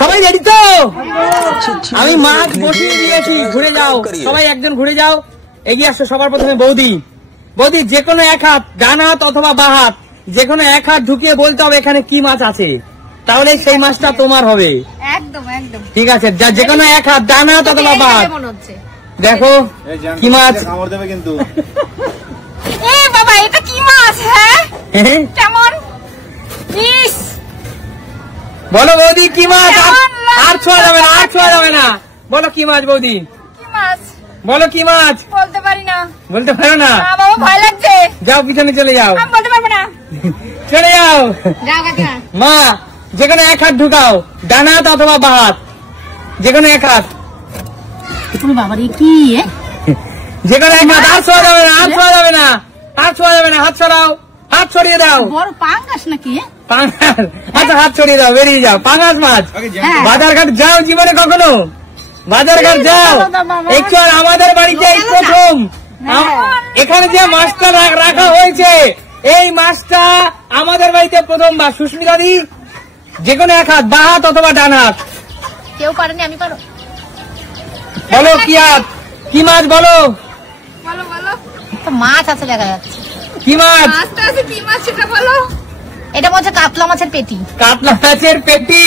সবাই রেডি তো? আমি মাছ বসিয়ে দিয়েছি, ঘুরে যাও সবাই, একজন ঘুরে যাও, এগিয়ে আসো। সবার প্রথমে বৌদি। বৌদি, যে কোনো এক হাত, ডান হাত অথবা বাঁ হাত, যে কোনো এক হাত ঢুকিয়ে বলতে হবে এখানে কি মাছ আছে, তাহলে সেই মাছটা তোমার হবে। একদম একদম ঠিক আছে, যে কোনো এক হাত, ডান হাত অথবা বাঁ হাত। দেখো কি মাছ। কিন্তু বাবা, এটা কি মাছ? হ্যাঁ, কেমন? বলো বৌদি কি মাছ? আর ছোঁয়া যাবে না, আর ছোঁয়া যাবে না। বলো কি মাছ বৌদি? কি মাছ? বলো কি মাছ? বলতে পারি না। বলতে পারো না? বাবা, ভয় লাগছে। যাও পিছনে চলে যাও। আমি বলতে পারবো না। চলে যাও। যাও কাকা। মা, যেখানে এক হাত ঢুকাও, ডান হাত অথবা বাঁ হাত, যেখানে এক হাত। বাবা রে, কি যেখানে এক হাত। আর ছোঁয়া যাবে না, আর ছোঁয়া যাবে না, আর ছোঁয়া যাবে না। হাত ছড়াও, হাত ছড়িয়ে দাও। বড় পাঙ্গাস নাকি? পাঙ্গাস? আচ্ছা, হাত ছড়িয়ে দাও, বেরিয়ে যাও। পাঙ্গাস মাছ। বাজারঘাট যাও জীবনে কখনো? বাজারঘাট যাও একটু। আমাদের বাড়িতে এই প্রথম এখানে যে মাছটা রাখা হয়েছে, এই মাছটা আমাদের বাড়িতে প্রথমবার। সুস্মিতা দি, যে কোনো এক হাত, বাঁ হাত অথবা ডান হাত। কেউ পারেনি, আমি পারো। বলো কি হাত, কি মাছ? বলো বলো বলো। তো মাছ আছে দেখা যাচ্ছে। কি মাছ? মাছটা আছে, কি মাছ সেটা বলো। এটা বলছে কাতলা মাছের পেটি। কাতলা মাছের পেটি?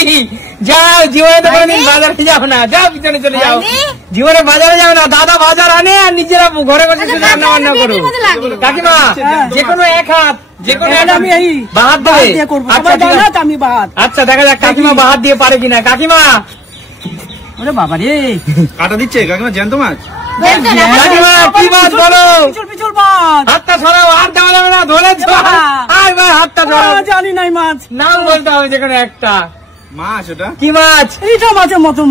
যাও, জীবনে তো কোনোদিন বাজারে যাও না, যাও পিছনে চলে যাও। জীবনে বাজারে যাও না, দাদা বাজার আনে আর নিজেরা ঘরে বসে রান্না বান্না করো। কাকিমা, যে কোনো এক হাত, যে কোনো আমি এই বাহাত দেবে। আচ্ছা, দেখা যাক কাকিমা বাহাত দিয়ে পারে কিনা। কাকিমা, ওরে বাবা রে, কাটা দিচ্ছে কাকিমা জ্যান্ত মাছ। কাকিমা কি মাছ বলো? হাতটা ছড়াও, আর দেওয়া যাবে না, ধরেছ। আর হাতটা ছড়াও। জানি নাই মাছ, নাম বলতে হবে যে কোনো একটা। মাছ ওটা কি মাছ? রিঠা মাছের মতো।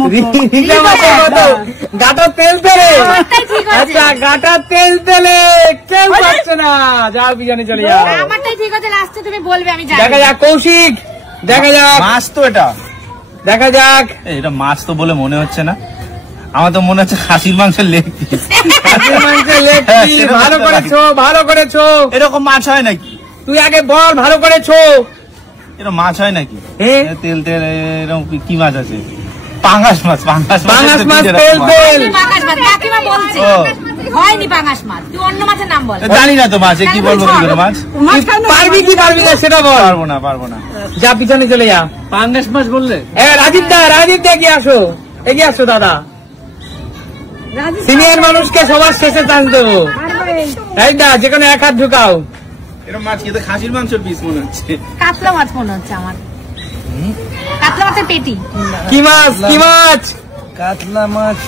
গাটার তেল তেলে। আচ্ছা, গাটার তেল তেলে কেউ পাচ্ছে না। যাও পিছনে চলে যাও। আমারটাই ঠিক আছে, লাস্টে তুমি বলবে, আমি জানি। দেখা যাক কৌশিক, দেখা যাক। মাছ তো এটা, দেখা যাক। এটা মাছ তো বলে মনে হচ্ছে না, আমার তো মনে হচ্ছে খাসির মাংসের লেগ পিস। খাসির মাংসের লেগ পিস। ভালো করেছো, ভালো করেছো। এরকম মাছ হয় নাকি? তুই আগে বল, ভালো করেছো। এরকম মাছ হয় নাকি? তেল তেল এরকম কি মাছ আছে? পাঙ্গাস মাছ। পাঙ্গাস মাছ তেল তেল। পাঙ্গাস মাছ কাকিমা বলছে। হয়নি পাঙ্গাস মাছ, তুই অন্য মাছের নাম বল। জানি না তো মাছ, কি বলবো কি করে মাছ? পারবি কি পারবি না সেটা বল। পারবো না। যা পিছনে চলে যা। পাঙ্গাস মাছ বললে? রাজীব দা এগিয়ে আসো, এগিয়ে আসো দাদা। সিনিয়র মানুষকে সবার শেষে চান্স দেবো। রাজীব, যে কোনো এক হাত ঢুকাও। এরকম মাছ খেতে খাসির মাংসের পিস মনে হচ্ছে। কাতলা মাছ মনে হচ্ছে আমার। কাতলা মাছের পেটি। কি মাছ? কি মাছ? কাতলা মাছ।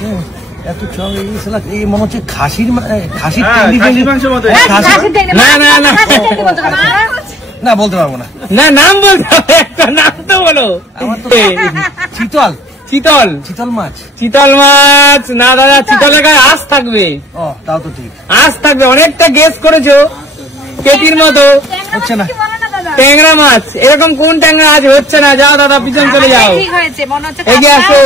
এত এই মনে হচ্ছে খাসির খাসির মাংসের মতো। না না না না, বলতে পারবো না। না, নাম বলতে হবে, একটা নাম তো বলো। চিতল। চিতল? চিতল মাছ। চিতল মাছ না দাদা, চিতলের গায়ে আঁশ থাকবে। ও, তাও তো ঠিক। আঁশ থাকবে। অনেকটা গেস করেছো, পেটির মতো। হচ্ছে না। ট্যাংরা মাছ। এরকম কোন ট্যাংরা আজ হচ্ছে না। যাও দাদা, পিছন চলে যাও। এগিয়ে আসো।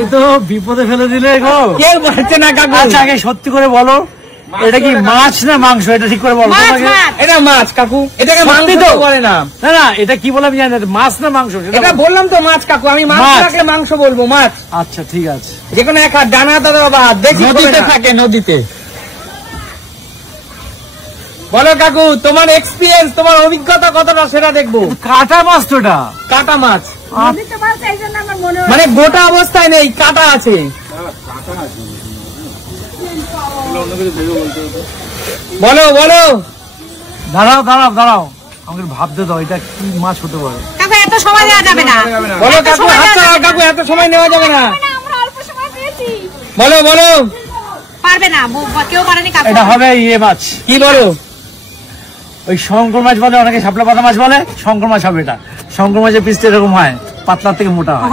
এ তো বিপদে ফেলে দিলে গো। কেউ বলছে না কাকু। আচ্ছা, আগে সত্যি করে বলো, এটা কি মাছ না মাংস? এটা ঠিক করে বলো। এটা মাছ কাকু, এটাকে মাংস তো বলে না। না না, এটা কি বলে আমি জানি না, মাছ না মাংস? এটা বললাম তো মাছ কাকু, আমি মাছ রাখলে মাংস বলবো। মাছ। আচ্ছা, ঠিক আছে। যে কোনো এক হাত, ডান হাত অথবা বাঁ হাত। দেখি নদীতে থাকে, নদীতে। বলো কাকু, তোমার এক্সপিরিয়েন্স, তোমার অভিজ্ঞতা কতটা সেটা দেখবো। কাটা মাছ তো এটা। কাটা মাছ মানে গোটা অবস্থায় নেই, কাটা আছে। বলো বলো। দাঁড়াও দাঁড়াও দাঁড়াও, আমাকে ভাবতে দাও, এটা কি মাছ হতে পারে। এত সময় নেওয়া যাবে না। বলো কাকু, কাকু এত সময় নেওয়া যাবে না। বলো বলো। পারবে না, কেউ পারেনি। এটা হবে ইয়ে মাছ। কি বলো? ওই শঙ্কর মাছ বলে, অনেকে শাপলা পাতা মাছ বলে। শঙ্কর মাছ হবে এটা। শঙ্কর মাছের পিসটা এরকম হয়, পাতলা থেকে মোটা হয়।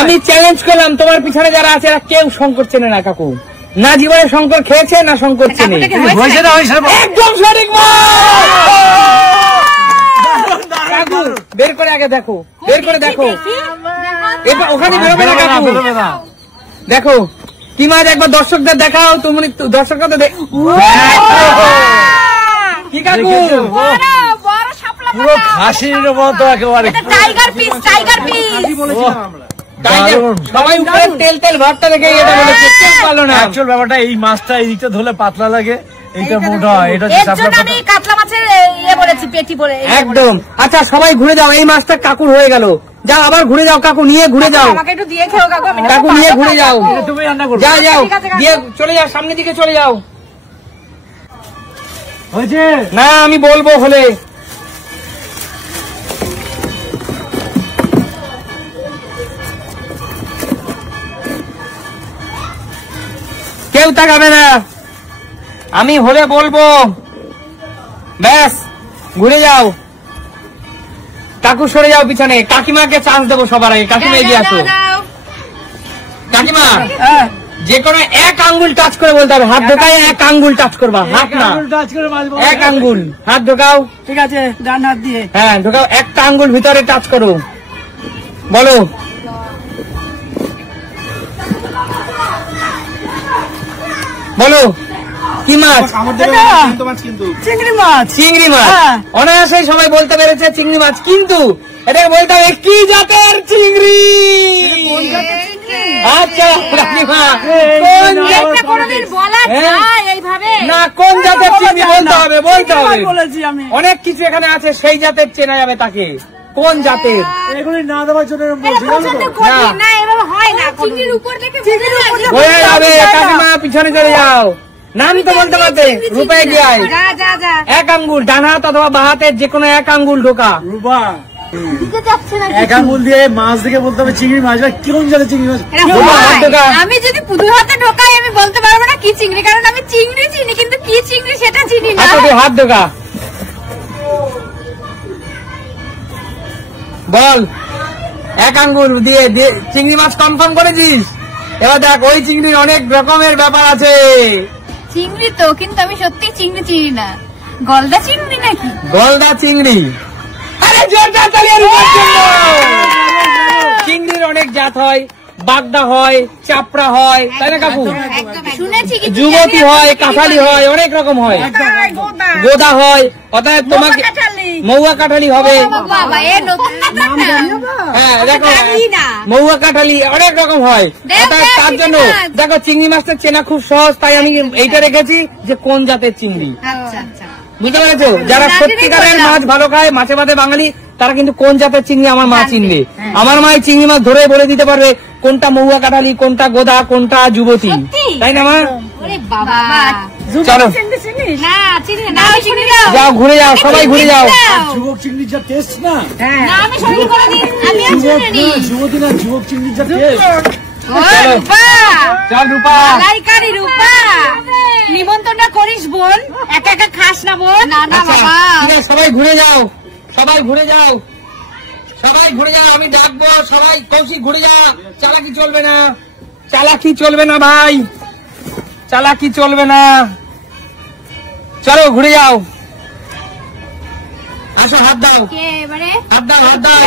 আমি চ্যালেঞ্জ করলাম, তোমার পিছনে যারা আছে এরা কেউ শঙ্কর চেনে না কাকু। না জীবনে শঙ্কর খেয়েছে, না শঙ্কর চেনে। একদম সঠিক। বের করে আগে দেখো, বের করে দেখো। ওখানে বেরোবে না কাকু। দেখো কি মাছ, একবার দর্শকদের দেখাও। তুমি দর্শকদের কি কাকু? পুরো খাসির মতো একেবারে টাইগার পিস সবাই উপরে তেল তেল ভাতটা দেখে এটা বলেছে তেল পালো না। অ্যাকচুয়াল ব্যাপারটা এই মাছটা এই দিকটা ধরলে পাতলা লাগে, এইটা মোটা হয়, এটা আমি কাতলা মাছের বলেছি পেটি বলে একদম। আচ্ছা সবাই ঘুরে যাও, এই মাছটা কাকুর হয়ে গেল, যাও আবার ঘুরে যাও, কাকু নিয়ে ঘুরে যাও, আমাকে একটু দিয়ে খেও কাকু, আমি কাকু নিয়ে ঘুরে যাও, তুমি রান্না করো, যাও যাও দিয়ে চলে যাও, সামনের দিকে চলে যাও। হয়েছে না আমি বলবো হলে কেউ তাকাবে না, আমি হলে বলবো, ব্যাস ঘুরে যাও। কাকু সরে যাও পিছনে, কাকিমাকে চান্স দেবো সবার আগে, কাকিমা এগিয়ে আসো। কাকিমা যে কোনো এক আঙ্গুল টাচ করে বলতে হবে, হাত ঢোকায় এক আঙ্গুল টাচ করবা, হাত না এক আঙ্গুল, হাত ঢোকাও, ঠিক আছে ডান হাত দিয়ে হ্যাঁ ঢোকাও, একটা আঙ্গুল ভিতরে টাচ করো, বলো বলো কি মাছ? চিংড়ি মাছ। চিংড়ি মাছ, অনায়াসেই সবাই বলতে পেরেছে চিংড়ি মাছ, কিন্তু এটাকে বলতে হবে কি জাতের চিংড়ি? আচ্ছা কাকিমা কোন না কোন জাতের চিংড়ি বলতে হবে, বলতে হবে, অনেক কিছু এখানে আছে সেই জাতের চেনা যাবে তাকে, কোন জাতের? এগুলি না দেওয়ার জন্য হয়ে যাবে। কাকিমা পিছনে চলে যাও, নাম তো বলতে পারবে, রূপায় গিয়ে এক আঙ্গুল, ডান হাত অথবা বাঁ হাতের যে কোনো এক আঙ্গুল ঢোকা। রূপা এক আঙ্গুল দিয়ে মাছ দেখে বলতে হবে চিংড়ি মাছ, কোন জাতের চিংড়ি মাছ? আমি যদি পুরো হাতে ঢোকাই আমি বলতে পারবো না কি চিংড়ি, কারণ আমি চিংড়ি চিনি কিন্তু কি চিংড়ি সেটা চিনি না। হাত ঢোকা, বল এক আঙ্গুল দিয়ে চিংড়ি মাছ কনফার্ম করেছিস? এবার দেখ ওই চিংড়ির অনেক রকমের ব্যাপার আছে। চিংড়ি তো, কিন্তু আমি সত্যি চিংড়ি চিনি না। গলদা চিংড়ি নাকি? গলদা চিংড়ি, আরে জোরদার তালি। চিংড়ির অনেক জাত হয়, বাগদা হয়, চাপড়া হয়, তাই না কাকু? শুনেছি, যুবতী হয়, কাঁঠালি হয়, অনেক রকম হয়, গোদা হয়, অর্থাৎ তোমাকে মহুয়া কাঁঠালি হবে। হ্যাঁ দেখো মহুয়া কাঁঠালি অনেক রকম হয়, অর্থাৎ তার জন্য দেখো চিংড়ি মাছটা চেনা খুব সহজ, তাই আমি এইটা রেখেছি যে কোন জাতের চিংড়ি, বুঝতে পেরেছো? যারা সত্যিকারের মাছ ভালো খায়, মাছে ভাতে বাঙালি, তারা কিন্তু কোন জাতের চিংড়ি আমার মা চিনবে। আমার মা চিংড়ি মাছ ধরে বলে দিতে পারবে কোনটা মহুয়া কাঁঠালি, কোনটা গোদা, কোনটা যুবতী, তাই না মা? চলো যাও ঘুরে যাও, সবাই ঘুরে যাও। যুবক চিংড়ির যা টেস্ট না, যুবতী না যুবক চিংড়ির যা টেস্ট। চল রূপা, নিমন্ত্রণটা করিস বোন, একা একা খাস না বোন। না না বাবা, সবাই ঘুরে যাও, সবাই ঘুরে যাও, সবাই ঘুরে যাও, আমি ডাকবো সবাই। কৌশিক ঘুরে যা, চালাকি চলবে না, চালাকি চলবে না ভাই, চালাকি চলবে না, চলো ঘুরে যাও, আসো হাত দাও, হাত দাও, হাত দাও,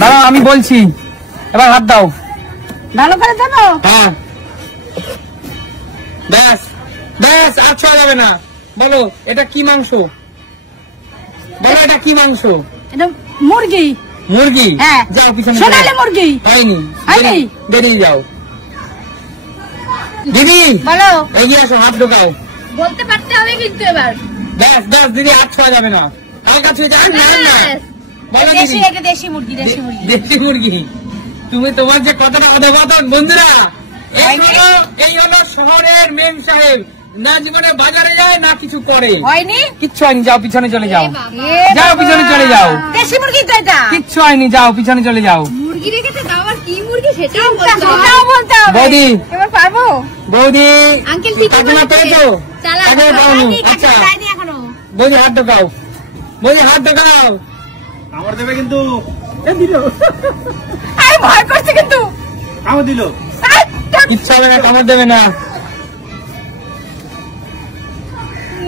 দাঁড়াও আমি বলছি, এবার হাত দাও, ভালো করে দেবো। হ্যাঁ ব্যাস ব্যাস, আর ছোঁয়া যাবে না। বলো এটা কি মাংস, বলো এটা কি মাংস? এটা মুরগি। মুরগি? হ্যাঁ। যাও পিছনে, সোনালী মুরগি। হয়নি, বেরিয়ে যাও। দিদি বলো, এগিয়ে আসো, হাত ঢোকাও, বলতে পারতে হবে কিন্তু এবার। ব্যাস ব্যাস দিদি, হাত ছোঁয়া যাবে না, হালকা ছুঁয়ে যাও, না না বলো দেশি, দিদি। এটা দেশি মুরগি, দেশি মুরগি। দেশি মুরগি, তুমি তোমার যে কথাটা অধবাতন বন্ধুরা, এই হলো শহরের মেম সাহেব, না জীবনে বাজারে যায় না কিছু করে, হয়নি কিচ্ছু হয়নি, যাও পিছনে চলে যাও, যাও পিছনে চলে যাও, দেশি মুরগি তো এটা, কিচ্ছু হয়নি, যাও পিছনে চলে যাও। মুরগি রেখেছে দাও, আর কি মুরগি সেটাও বলতে হবে। বৌদি এবার পারবো? বৌদি আঙ্কেল ঠিকই কাকিমা পেয়েছো? আচ্ছা এখনো বৌদি হাত ঢোকাও, বৌদি হাত ঢোকাও, আমার দেবে কিন্তু, আরে ভয় করছে কিন্তু, আমার দিল, কিচ্ছু হবে না, কামড় দেবে না।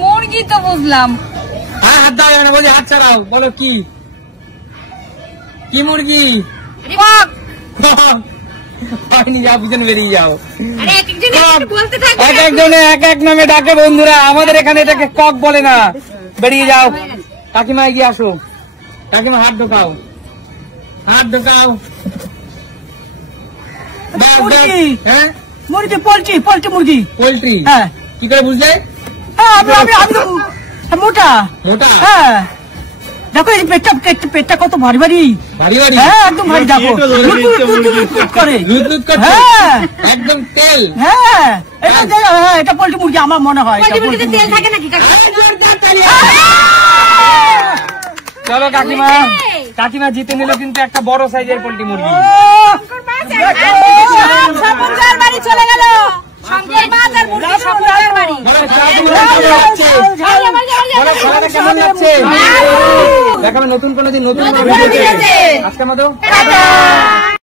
মুরগি তো বুঝলাম, হ্যাঁ হাত দাও না, বৌদি হাত ছাড়াও, বলো কি কি মুরগি? হয়নি, যাও পিছনে বেরিয়ে যাও। এক একজনে এক এক নামে ডাকে বন্ধুরা, আমাদের এখানে এটাকে কক বলে না, বেরিয়ে যাও। কাকিমা এগিয়ে আসো, কাকিমা হাত ঢোকাও, হাত ঢোকাও। ব্যাস, ব্যাস। হ্যাঁ মুরগি, পোল্ট্রি, পোল্ট্রি মুরগি। পোল্ট্রি, হ্যাঁ কি করে বুঝলে? হ্যাঁ, আমি মোটা। মোটা, হ্যাঁ দেখো এই পেটটা কত ভারী ভারী। ভারী ভারী, হ্যাঁ একদম ভারী, দেখো লুট করে। লুট করছে, হ্যাঁ একদম তেল। হ্যাঁ এটা পোল্ট্রি মুরগি আমার মনে হয়। পোল্ট্রি মুরগিতে তেল থাকে নাকি কাকিমা? চলো কাকিমা, কাকিমা জিতে নিল কিন্তু একটা বড় সাইজের পোল্ট্রি মুরগি। শঙ্কর বাড়ি চলে গেল, শঙ্কর মাছ আর মুরগি শঙ্কর বাড়ি। কেমন লাগছে? দেখাবে নতুন কোনো দিন, নতুন ভিডিওতে। আজকে আমাদের